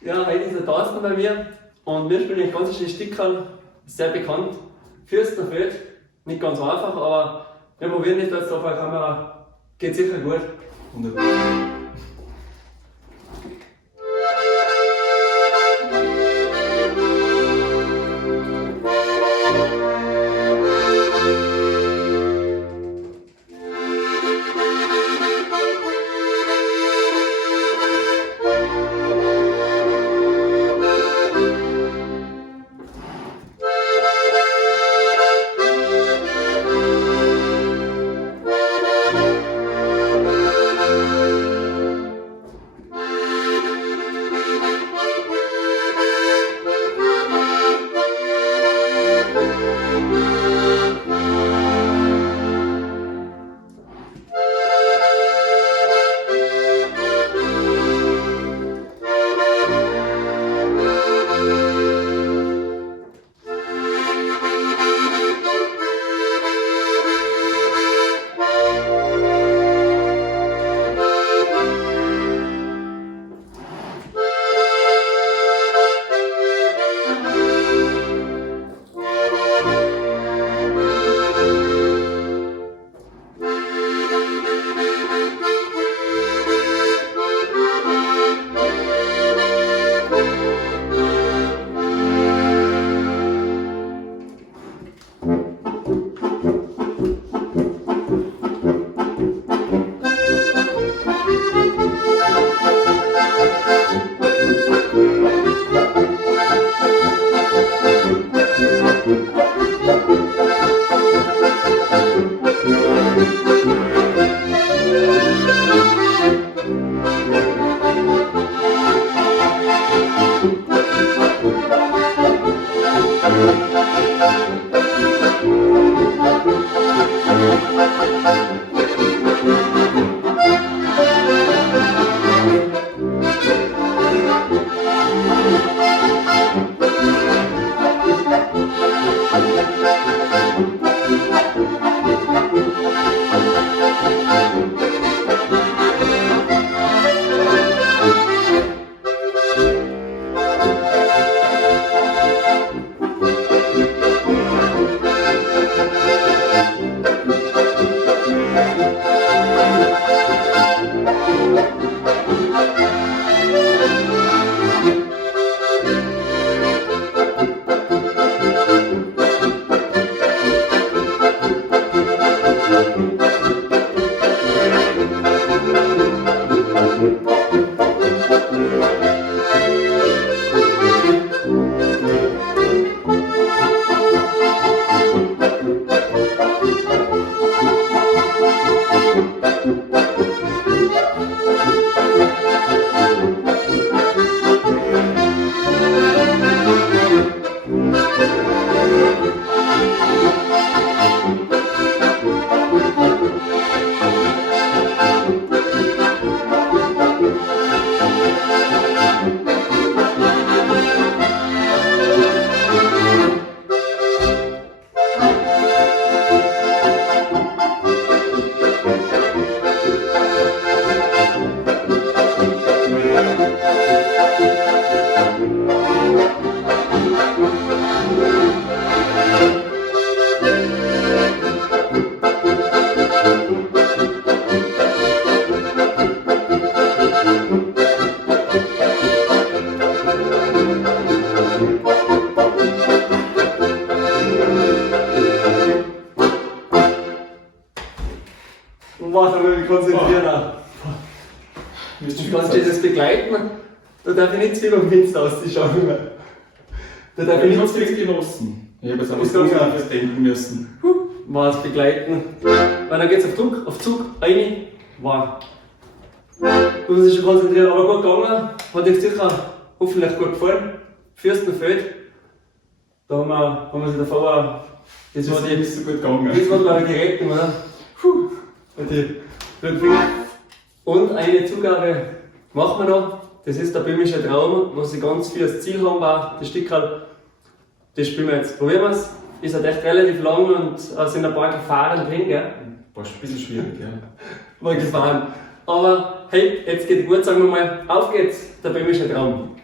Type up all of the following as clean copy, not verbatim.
Ja, heute ist der Thorsten bei mir und wir spielen ein ganz schönes Stücke, sehr bekannt. Fürstenfeld, nicht ganz einfach, aber wir probieren nicht jetzt auf der Kamera, geht sicher gut. Wunderbar. Was soll ich konzentrieren? Du kannst dir das begleiten, da darf ich nicht zu viel am Fenster ausschauen. Da darf ich nicht zu viel genossen. Ich habe jetzt aber so fürs denken müssen. Was begleiten. Weil dann geht es auf Zug, rein, war. Du musst dich schon konzentrieren, aber gut gegangen. Hat euch sicher hoffentlich gut gefallen. Fürstenfeld. Da haben wir sich davor. Das war nicht so gut gegangen. Das war glaube ich die Rettung, oder? Und die Rückweg. Und eine Zugabe machen wir noch. Das ist der Böhmischer Traum, wo sie ganz viel als Ziel haben, war das Stück halt. Das spielen wir jetzt. Probieren wir es. Ist halt echt relativ lang und sind ein paar Gefahren drin, gell? War ein bisschen schwierig, ja. War Gefahren. Aber hey, jetzt geht gut, sagen wir mal, auf geht's, der Böhmischer Traum.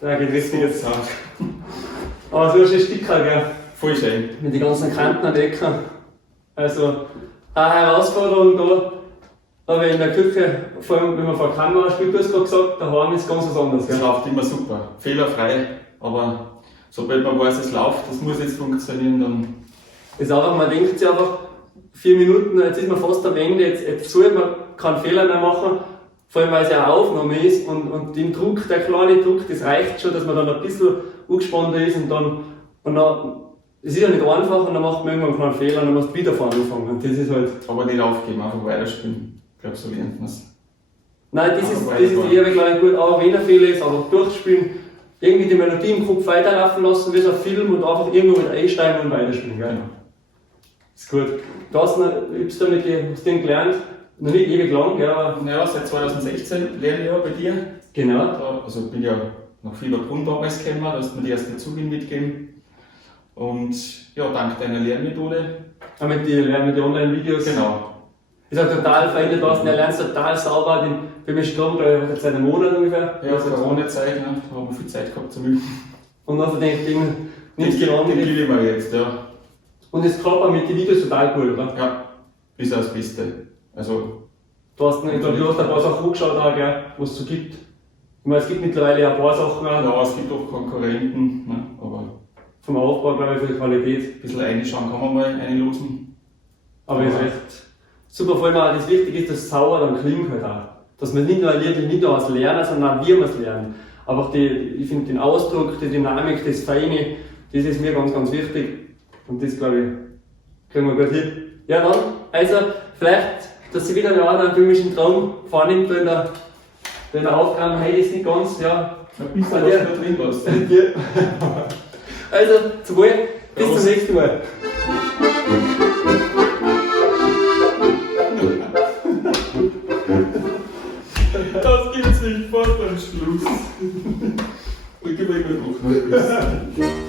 Da geht richtig jetzt an. Aber so ist ein Stück, gell? Voll schön. Mit den ganzen Kanten und Ecken. Also, eine Herausforderung da. Aber in der Küche, vor allem wenn man vor der Kamera spielt, du hast gerade gesagt, daheim ist ganz was anderes. Das Gell? läuft immer super. Fehlerfrei. Aber sobald man weiß, es läuft, das muss jetzt funktionieren, dann. Das ist einfach, man denkt sich einfach, 4 Minuten, jetzt ist man fast am Ende, jetzt sollte man keinen Fehler mehr machen. Vor allem, weil es ja eine Aufnahme ist und den Druck, der kleine Druck, das reicht schon, dass man dann ein bisschen angespannter ist und dann, es ist ja nicht einfach und dann macht man irgendwann einen kleinen Fehler und dann musst du wieder vorne anfangen. Und das ist halt. Aber nicht aufgeben, einfach weiterspielen. Ich glaube, so lernt man es. Nein, das ist eher gleich gut, auch wenn ein Fehler ist, aber durchspielen, irgendwie die Melodie im Kopf weiterlaufen lassen, wie so ein Film und einfach irgendwo mit einsteigen und weiterspielen. Gell? Genau. Ist gut. Thorsten, hast du den gelernt? Noch nicht ewig lang, gell? Aber Ja, seit 2016 lerne ich ja bei dir. genau. Also ich bin ja noch viel Grund damals gekommen, da hast du mir die ersten Zugin mitgegeben. Und ja, dank deiner Lernmethode. Auch mit den Onlinevideos. Genau. Ist auch total verändert, Thorsten. Er lernt total sauber. Den Böhmischer Traum, glaube ich, seit einem Monat ungefähr. Ja, seit ohne Zeit, ne? Da haben wir viel Zeit gehabt zum Üben. Und dann denkt ich, nimmst du die Den andere. gebe ich mir jetzt, ja. Und es klappt auch mit den Videos total cool, oder? Ja, ist auch das Beste. Also, Thorsten, ich glaube, du hast ein paar Sachen angeschaut, was es so gibt. Ich meine, es gibt mittlerweile ein paar Sachen auch. ja, es gibt auch Konkurrenten, ne? Aber Vom Aufbau, glaube ich, für die Qualität. ein bisschen reinschauen kann man mal einlosen. Aber es ist echt super, vor allem auch das Wichtige ist, dass es sauber dann klingt halt auch. Dass man nicht nur was lernen, sondern auch wie man es lernt. Aber ich finde den Ausdruck, die Dynamik, das Feine, das ist mir ganz, ganz wichtig. Und das, glaube ich, kriegen wir gut hin. Ja dann, also vielleicht, dass sie wieder einen Böhmischen Traum vornimmt, wenn der Aufgaben heute ist nicht ganz, ja. Ein bisschen was da drin lässt. Also, zum Wohl, bis zum nächsten Mal. Das gibt's nicht vor dem Schluss. Ich gebe mir noch ein bisschen.